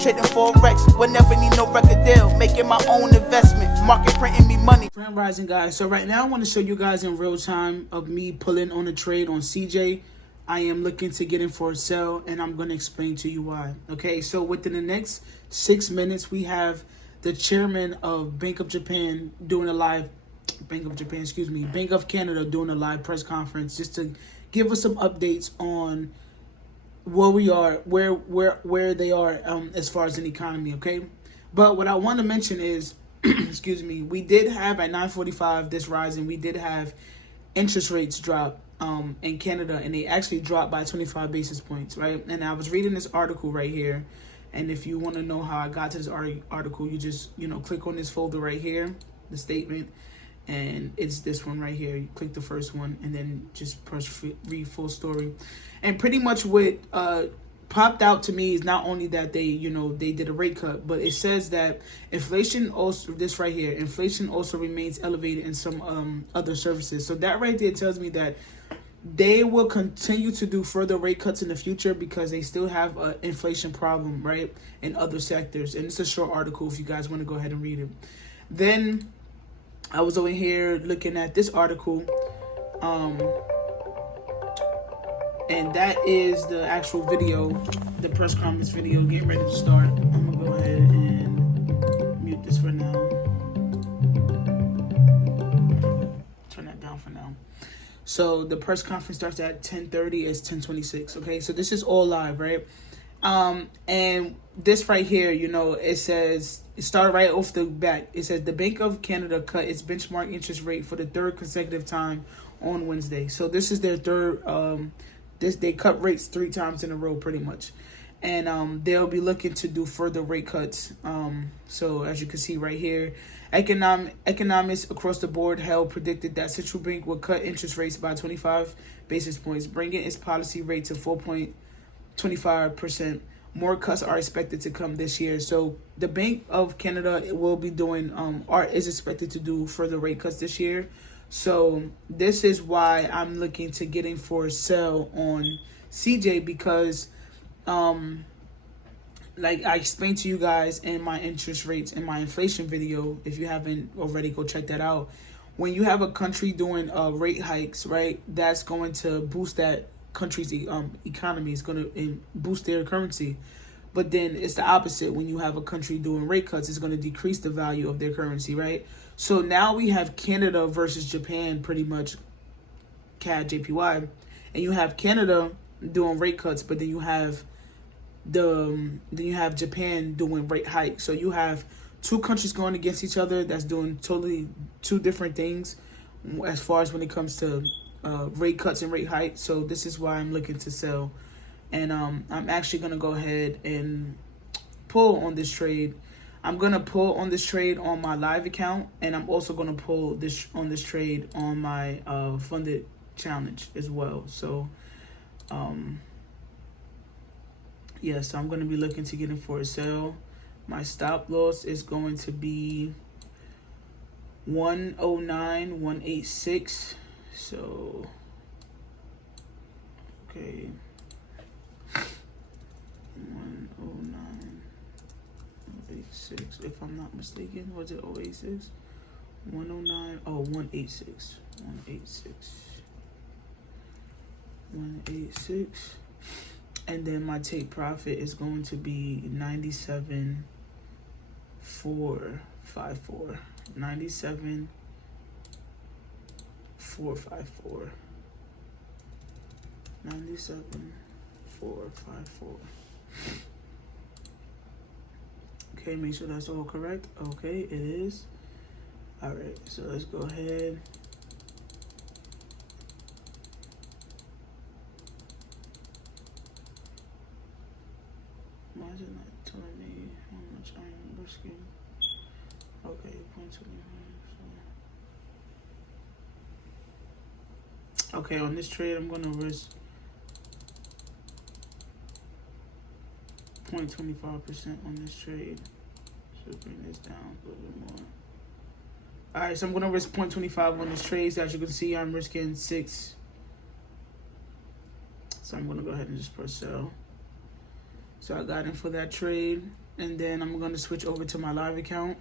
Trading forex, would never need no record deal. Making my own investment, market printing me money. Grand Rising, guys. So right now I want to show you guys in real time of me pulling on a trade on CJ. I am looking to get in for a sell, and I'm going to explain to you why. Okay, so within the next 6 minutes, we have the chairman of Bank of Japan doing a live, Bank of Canada doing a live press conference just to give us some updates on where we are, where they are as far as an economy, okay? But what I want to mention is, excuse me, we did have at 9:45 this rising, we did have interest rates drop in Canada, and they actually dropped by 25 basis points, right? And I was reading this article right here, and if you want to know how I got to this article, you just, click on this folder right here, the statement, and it's this one right here. You click the first one and then just press read full story. And pretty much what popped out to me is not only that they did a rate cut, but it says that inflation also, this right here, inflation also remains elevated in some other services. So that right there tells me that they will continue to do further rate cuts in the future because they still have an inflation problem, right, in other sectors. And it's a short article if you guys want to go ahead and read it. Then I was over here looking at this article, and that is the actual video, the press conference video, getting ready to start. I'm gonna go ahead and mute this for now. Turn that down for now. So the press conference starts at 10:30. It's 10:26. Okay, so this is all live, right? And this right here, it says, it started right off the bat. It says the Bank of Canada cut its benchmark interest rate for the third consecutive time on Wednesday. So this is their third, they cut rates 3 times in a row pretty much. And they'll be looking to do further rate cuts. So as you can see right here, economists across the board predicted that central bank would cut interest rates by 25 basis points, bringing its policy rate to 4.25%. More cuts are expected to come this year. So the Bank of Canada will be doing, is expected to do further rate cuts this year. So this is why I'm looking to get in for a sell on CJ because, like I explained to you guys in my interest rates in my inflation video, if you haven't already, go check that out. When you have a country doing rate hikes, right, that's going to boost that country's economy, is going to boost their currency. But then it's the opposite. When you have a country doing rate cuts, it's going to decrease the value of their currency, right? So now we have Canada versus Japan, pretty much CAD, JPY, and you have Canada doing rate cuts, but then you have Japan doing rate hikes. So you have 2 countries going against each other that's doing totally 2 different things as far as when it comes to rate cuts and rate hikes. So this is why I'm looking to sell, and I'm actually gonna go ahead and pull on this trade. I'm gonna pull on this trade on my live account, and I'm also gonna pull this trade on my funded challenge as well. So yeah, so I'm gonna be looking to get in for a sell. My stop loss is going to be 109.186. So, okay, 109.86. If I'm not mistaken, was it 086? 109. Oh, 186. 186. And then my take profit is going to be 97.454. 97.454. 97.454. Okay, make sure that's all correct. Okay, it is. All right, so let's go ahead. Why is it not telling me how much I am risking? Okay, 0.25. Okay, on this trade, I'm going to risk 0.25% on this trade. So bring this down a little bit more. All right, so I'm going to risk 0.25 on this trade. So as you can see, I'm risking 6. So I'm going to go ahead and just press sell. So I got in for that trade. And then I'm going to switch over to my live account.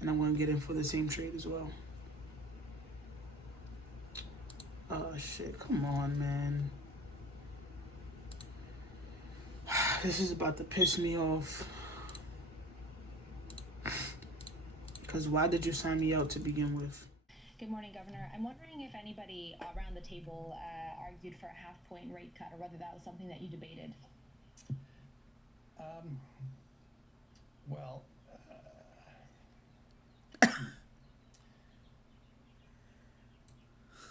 And I'm going to get in for the same trade as well. Oh, shit. Come on, man. This is about to piss me off. Because why did you sign me out to begin with? Good morning, Governor. I'm wondering if anybody around the table argued for a half-point rate cut, or whether that was something that you debated. Well,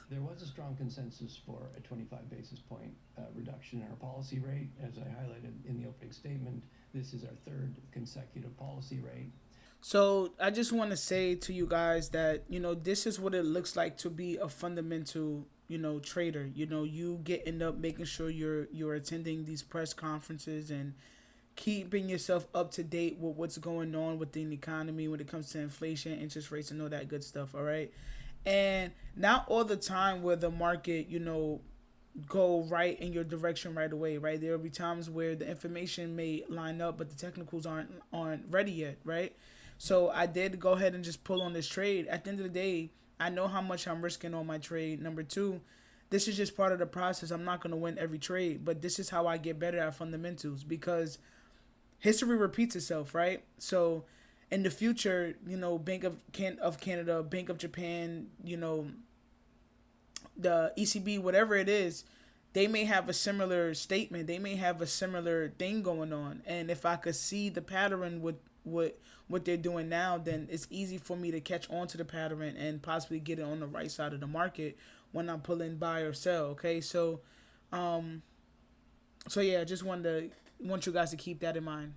there was a strong consensus for a 25 basis point reduction in our policy rate. As I highlighted in the opening statement, this is our third consecutive policy rate. So I just want to say to you guys that, this is what it looks like to be a fundamental, trader. You end up making sure you're attending these press conferences and keeping yourself up to date with what's going on within the economy when it comes to inflation, interest rates, and all that good stuff. All right. And not all the time where the market, go right in your direction right away, right? There will be times where the information may line up, but the technicals aren't ready yet, right? So I did go ahead and just pull on this trade. At the end of the day, I know how much I'm risking on my trade. Number two, this is just part of the process. I'm not going to win every trade, but this is how I get better at fundamentals, because history repeats itself, right? So in the future, Bank of Canada, Bank of Japan, the ECB, whatever it is, they may have a similar statement. They may have a similar thing going on. And if I could see the pattern with what they're doing now, then it's easy for me to catch on to the pattern and possibly get it on the right side of the market when I'm pulling buy or sell. Okay, so yeah, I just want you guys to keep that in mind.